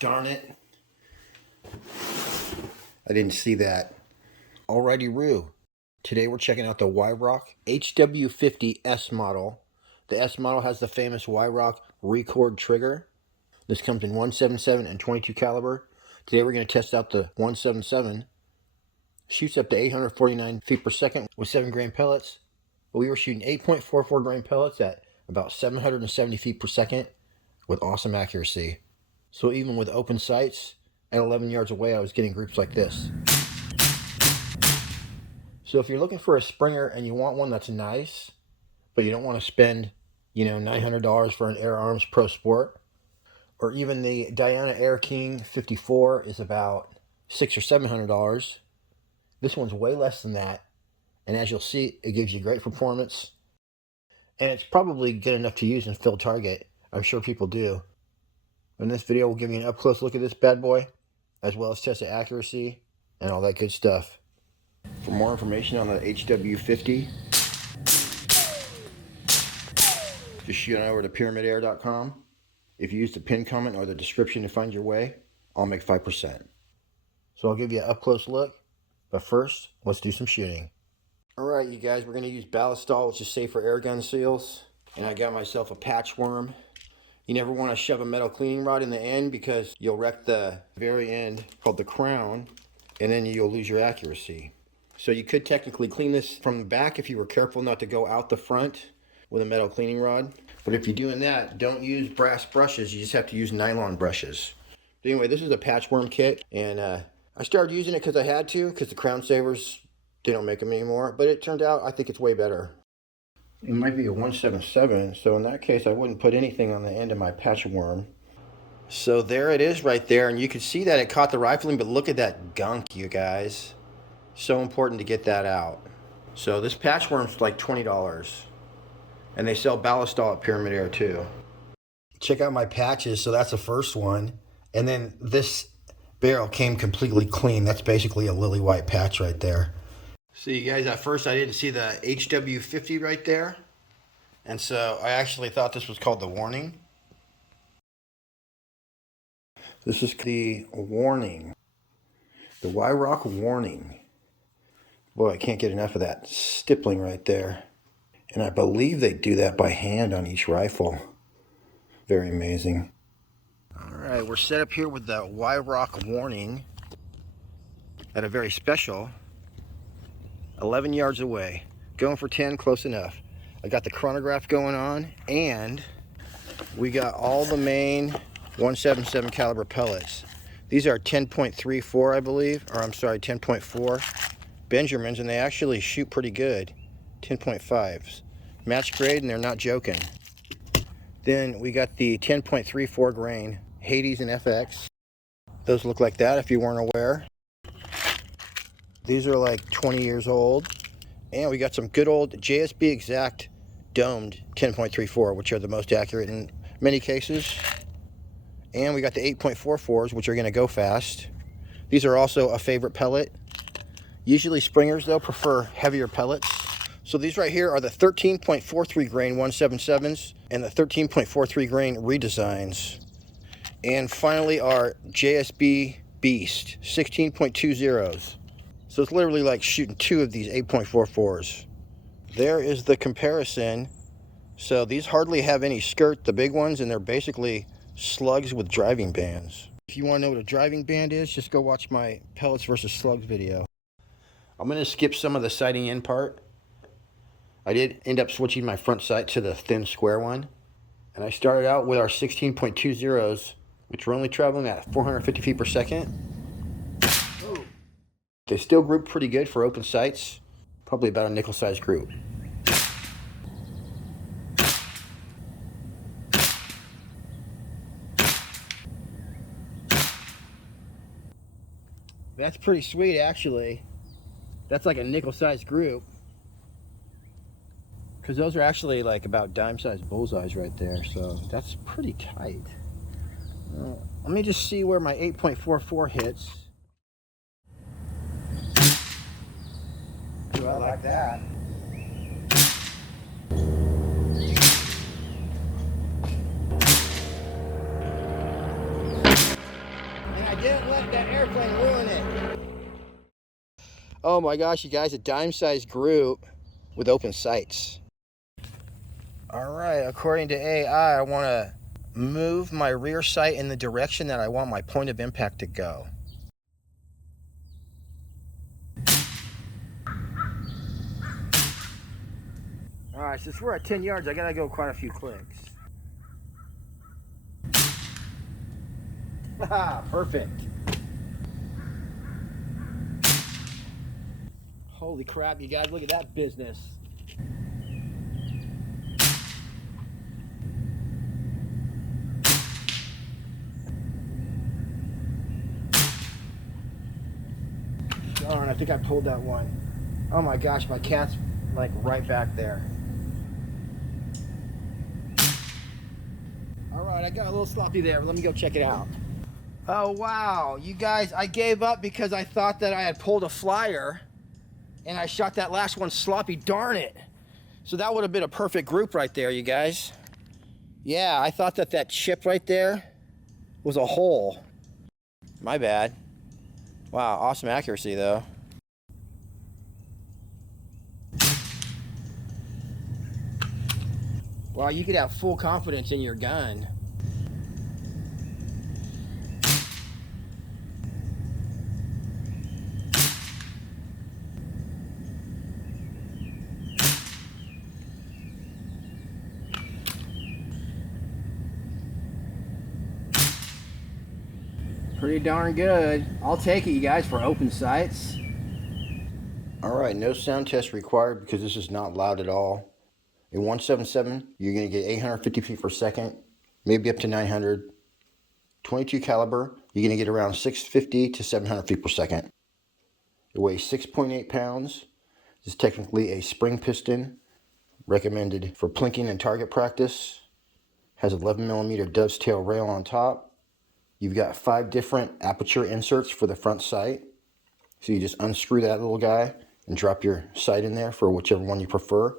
Darn it. I didn't see that. Alrighty, Roo. Today we're checking out the Weihrauch HW50S model. The S model has the famous Weihrauch Rekord trigger. This comes in 177 and 22 caliber. Today we're going to test out the 177. Shoots up to 849 feet per second with 7 grain pellets. But we were shooting 8.44 grain pellets at about 770 feet per second with awesome accuracy. So even with open sights, at 11 yards away, I was getting groups like this. So if you're looking for a Springer and you want one that's nice, but you don't want to spend, $900 for an Air Arms Pro Sport, or even the Diana Air King 54 is about $600 or $700. This one's way less than that, and as you'll see, it gives you great performance, and it's probably good enough to use in field target. I'm sure people do. In this video, we'll give you an up-close look at this bad boy, as well as test the accuracy and all that good stuff. For more information on the HW50, just shoot on over to pyramidair.com. If you use the pin comment or the description to find your way, I'll make 5%. So I'll give you an up-close look, but first, let's do some shooting. Alright, you guys, we're going to use ballistol, which is safe for air gun seals. And I got myself a patch worm. You never want to shove a metal cleaning rod in the end because you'll wreck the very end, called the crown, and then you'll lose your accuracy. So you could technically clean this from the back if you were careful not to go out the front with a metal cleaning rod. But if you're doing that, don't use brass brushes. You just have to use nylon brushes. But anyway, this is a patchworm kit, and I started using it because I had to, because the Crown Savers, they don't make them anymore. But it turned out I think it's way better. It might be a 177, so in that case, I wouldn't put anything on the end of my patchworm. So there it is right there, and you can see that it caught the rifling, but look at that gunk, you guys. So important to get that out. So this patchworm's like $20, and they sell ballistol at Pyramid Air too. Check out my patches. So that's the first one, and then this barrel came completely clean. That's basically a lily white patch right there. So you guys, at first I didn't see the HW50 right there, and so I actually thought this was called the warning. This is the warning, the Weihrauch warning. Boy, I can't get enough of that stippling right there. And I believe they do that by hand on each rifle. Very amazing. All right, we're set up here with the Weihrauch warning at a very special 11 yards away. Going for 10, close enough. I got the chronograph going on, and we got all the main 177 caliber pellets. These are 10.34, I believe, or I'm sorry, 10.4 Benjamins, and they actually shoot pretty good. 10.5s. Match grade, and they're not joking. Then we got the 10.34 grain Hades and FX. Those look like that if you weren't aware. These are like 20 years old. And we got some good old JSB Exact domed 10.34, which are the most accurate in many cases. And we got the 8.44s, which are going to go fast. These are also a favorite pellet. Usually Springers, though, prefer heavier pellets. So these right here are the 13.43 grain 177s and the 13.43 grain redesigns. And finally our JSB Beast 16.20s. So it's literally like shooting two of these 8.44s. There is the comparison. So these hardly have any skirt, the big ones, and they're basically slugs with driving bands. If you want to know what a driving band is, just go watch my pellets versus slugs video. I'm going to skip some of the sighting in part. I did end up switching my front sight to the thin square one. And I started out with our 16.20s, which were only traveling at 450 feet per second. They still group pretty good for open sights. Probably about a nickel-sized group. That's pretty sweet, actually. That's like a nickel-sized group. Because those are actually like about dime-sized bullseyes right there, so that's pretty tight. Let me just see where my 8.44 hits. Ooh, I like that. didn't let that airplane ruin it. Oh my gosh, you guys, a dime-sized group with open sights. All right, according to AI, I want to move my rear sight in the direction that I want my point of impact to go. All right, since we're at 10 yards, I gotta go quite a few clicks. Haha, perfect. Holy crap, you guys, look at that business. Darn, I think I pulled that one. Oh my gosh, my cat's like right back there. All right, I got a little sloppy there, but let me go check it out. Oh wow, you guys, I gave up because I thought that I had pulled a flyer and I shot that last one sloppy, darn it. So that would have been a perfect group right there, you guys. Yeah, I thought that that chip right there was a hole. My bad. Wow, awesome accuracy though. Wow, you could have full confidence in your gun. Pretty darn good. I'll take it, you guys, for open sights. All right, no sound test required because this is not loud at all. In 177, you're going to get 850 feet per second, maybe up to 900. 22 caliber, you're going to get around 650 to 700 feet per second. It weighs 6.8 pounds. This is technically a spring piston, recommended for plinking and target practice. Has 11 millimeter dove's tail rail on top. You've got 5 different aperture inserts for the front sight. So you just unscrew that little guy and drop your sight in there for whichever one you prefer.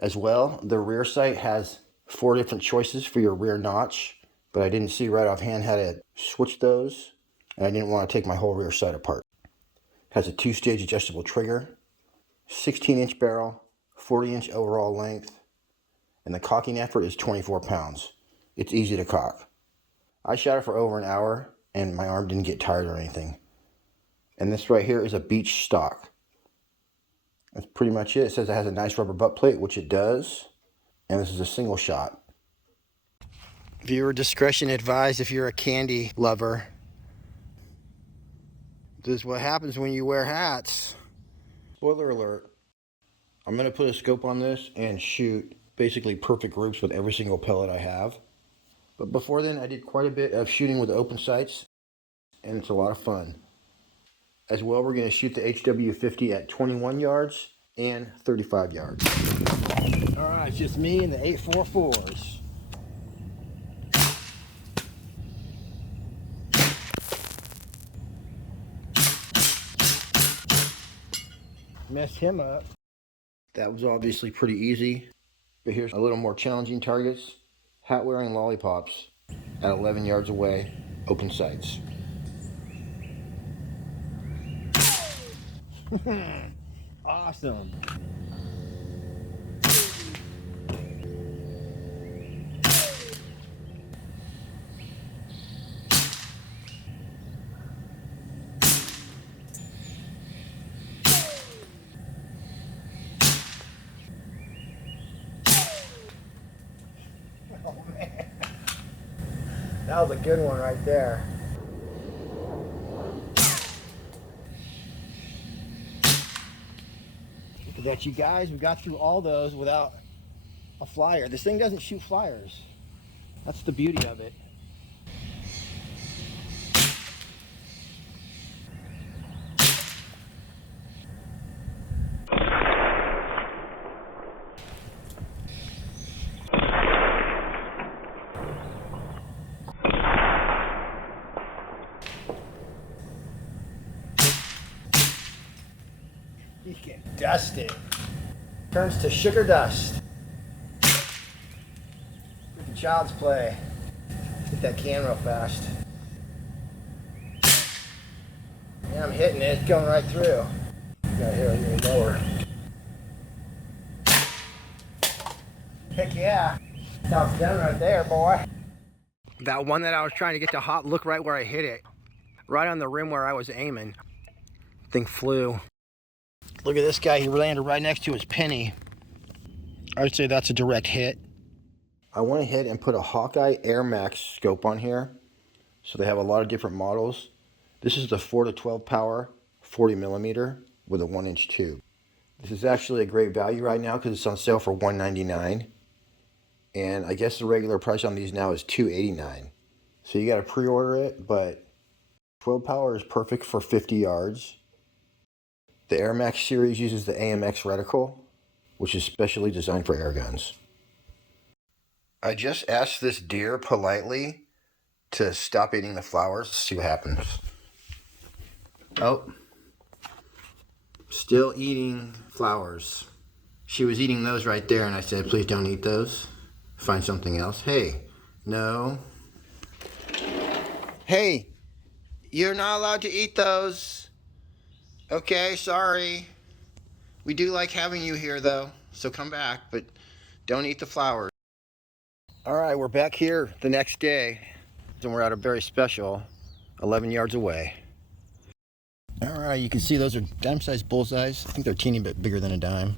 As well, the rear sight has 4 different choices for your rear notch, but I didn't see right offhand how to switch those, and I didn't want to take my whole rear sight apart. It has a 2-stage adjustable trigger, 16-inch barrel, 40-inch overall length, and the cocking effort is 24 pounds. It's easy to cock. I shot it for over an hour, and my arm didn't get tired or anything. And this right here is a beach stock. That's pretty much it. It says it has a nice rubber butt plate, which it does. And this is a single shot. Viewer discretion advised if you're a candy lover. This is what happens when you wear hats. Spoiler alert. I'm going to put a scope on this and shoot basically perfect groups with every single pellet I have. But before then, I did quite a bit of shooting with open sights, and it's a lot of fun. As well, we're going to shoot the HW50 at 21 yards and 35 yards. All right, it's just me and the 844s. Messed him up. That was obviously pretty easy, but here's a little more challenging targets. Hat wearing lollipops at 11 yards away, open sights. Awesome. Oh man, that was a good one right there. Look at that, you guys. We got through all those without a flyer. This thing doesn't shoot flyers. That's the beauty of it. You can dust it. Turns to sugar dust. Freaking child's play. Hit that can real fast. Yeah, I'm hitting it. It's going right through. Got here a little lower. Heck yeah. Top's done right there, boy. That one that I was trying to get to hot, look right where I hit it. Right on the rim where I was aiming. Thing flew. Look at this guy. He landed right next to his penny. I would say that's a direct hit. I went ahead and put a Hawkeye Air Max scope on here. So they have a lot of different models. This is the 4 to 12 power, 40 millimeter with a 1-inch tube. This is actually a great value right now because it's on sale for $199. And I guess the regular price on these now is $289. So you got to pre-order it, but 12 power is perfect for 50 yards. The Air Max series uses the AMX reticle, which is specially designed for air guns. I just asked this deer politely to stop eating the flowers. Let's see what happens. Oh, still eating flowers. She was eating those right there, and I said, please don't eat those. Find something else. Hey, no. Hey, you're not allowed to eat those. Okay, sorry. We do like having you here, though, so come back, but don't eat the flowers. All right, we're back here the next day, and we're at a very special 11 yards away. All right, you can see those are dime-sized bullseyes. I think they're a teeny bit bigger than a dime.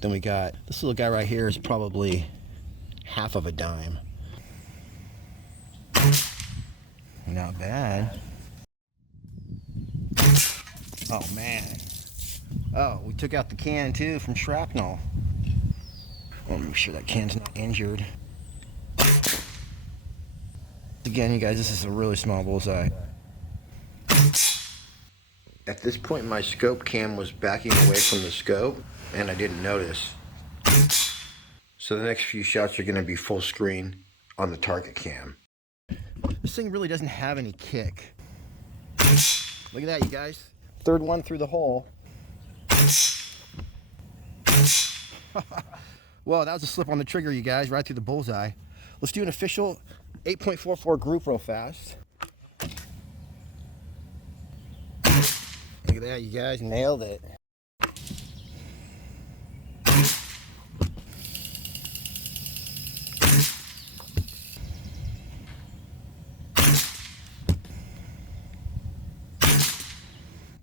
Then we got this little guy right here is probably half of a dime. Not bad. Oh man. Oh, we took out the can too from shrapnel. Well, make sure that can's not injured. Again, you guys, this is a really small bullseye. At this point, my scope cam was backing away from the scope, and I didn't notice. So the next few shots are going to be full screen on the target cam. This thing really doesn't have any kick. Look at that, you guys. Third one through the hole. Whoa, that was a slip on the trigger, you guys, right through the bullseye. Let's do an official 8.44 group real fast. Look at that, you guys, nailed it.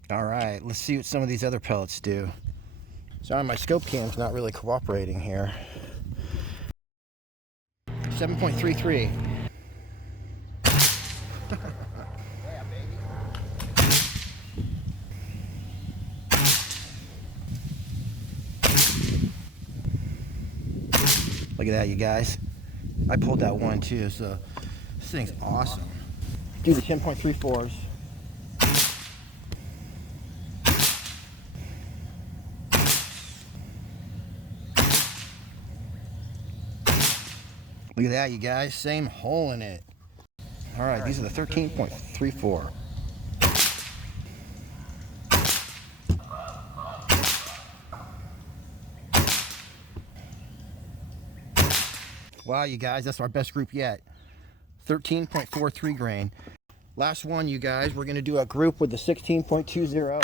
All right, let's see what some of these other pellets do. Sorry, my scope cam's not really cooperating here. 7.33. Yeah, baby. Look at that, you guys. I pulled that one too, so this thing's awesome. Do the 10.34s. Look at that, you guys. Same hole in it. All right, these are the 13.34. Wow, you guys, that's our best group yet. 13.43 grain. Last one, you guys. We're going to do a group with the 16.20.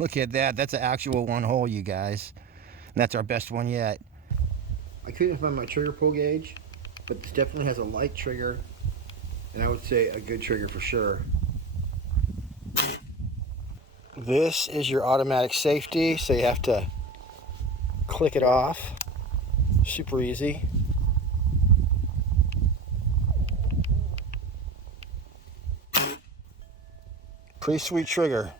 Look at that. That's an actual one hole, you guys. And that's our best one yet. I couldn't find my trigger pull gauge, but this definitely has a light trigger, and I would say a good trigger for sure. This is your automatic safety, so you have to click it off. Super easy. Pretty sweet trigger.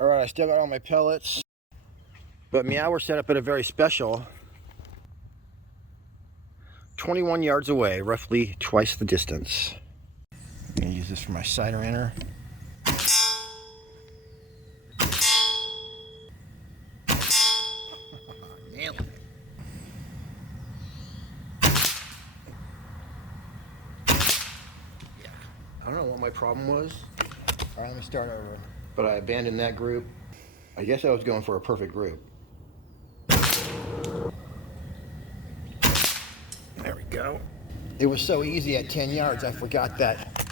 Alright, I still got all my pellets, but meow, we're set up at a very special 21 yards away, roughly twice the distance. I'm going to use this for my cider inner. Nailed it. Yeah. I don't know what my problem was. Alright, let me start over. But I abandoned that group. I guess I was going for a perfect group. go. It was so easy at 10 yards, I forgot that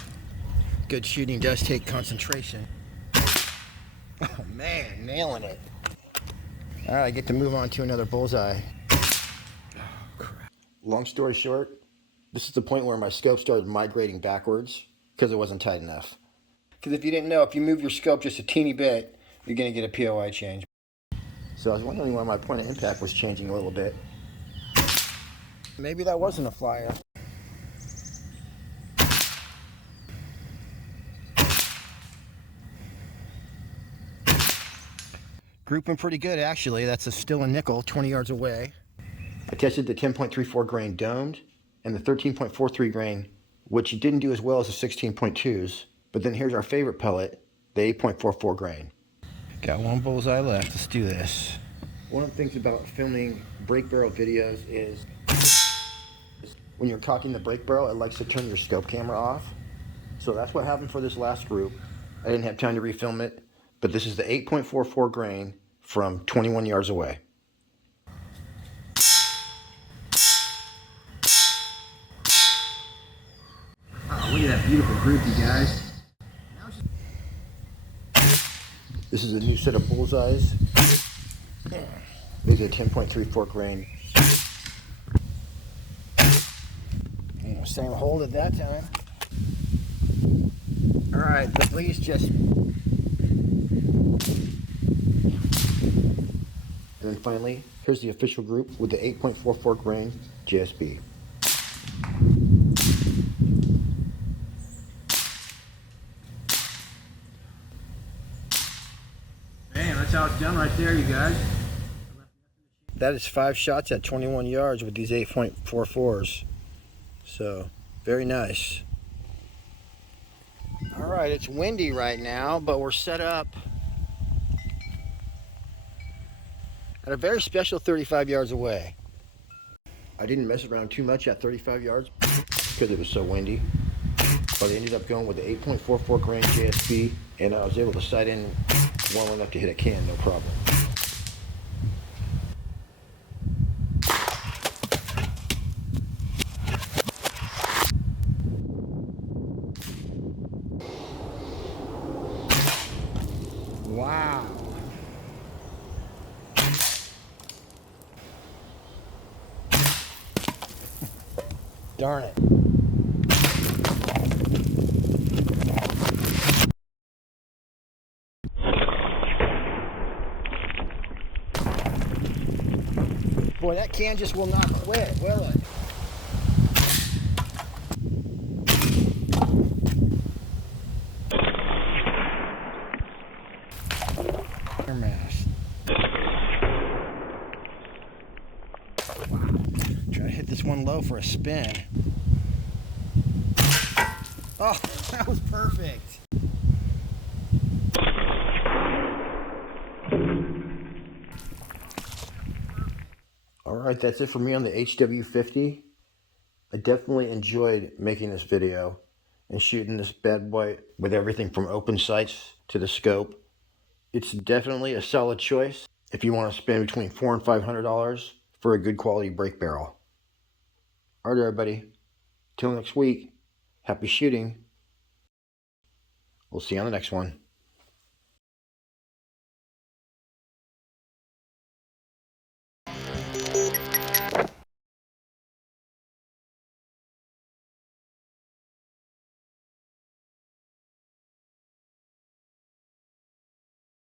good shooting does take concentration. Oh man, nailing it. All right, I get to move on to another bullseye. Oh, crap. Long story short, this is the point where my scope started migrating backwards because it wasn't tight enough. Because if you didn't know, if you move your scope just a teeny bit, you're going to get a POI change. So I was wondering why my point of impact was changing a little bit. Maybe that wasn't a flyer. Grouping pretty good, actually. That's still a nickel, 20 yards away. I tested the 10.34 grain domed and the 13.43 grain, which didn't do as well as the 16.2s. But then here's our favorite pellet, the 8.44 grain. Got one bullseye left. Let's do this. One of the things about filming brake barrel videos is when you're cocking the brake barrel, it likes to turn your scope camera off. So that's what happened for this last group. I didn't have time to refilm it, but this is the 8.44 grain from 21 yards away. Oh, look at that beautiful group, you guys. This is a new set of bullseyes. This is a 10.34 grain. Same hold at that time. All right, the bleed's just... And then finally, here's the official group with the 8.44 grain JSB. Damn, that's how it's done right there, you guys. That is 5 shots at 21 yards with these 8.44s. So, very nice. All right, it's windy right now, but we're set up at a very special 35 yards away. I didn't mess around too much at 35 yards because it was so windy, but I ended up going with the 8.44 grain JSB, and I was able to sight in well enough to hit a can, no problem. Wow. Darn it. Boy, that can just will not quit, will it? Mast. Wow. Try to hit this one low for a spin. Oh, that was perfect. All right, that's it for me on the HW50. I definitely enjoyed making this video and shooting this bad boy with everything from open sights to the scope. It's definitely a solid choice if you want to spend between $400 and $500 for a good quality brake barrel. All right, everybody. Till next week, happy shooting. We'll see you on the next one.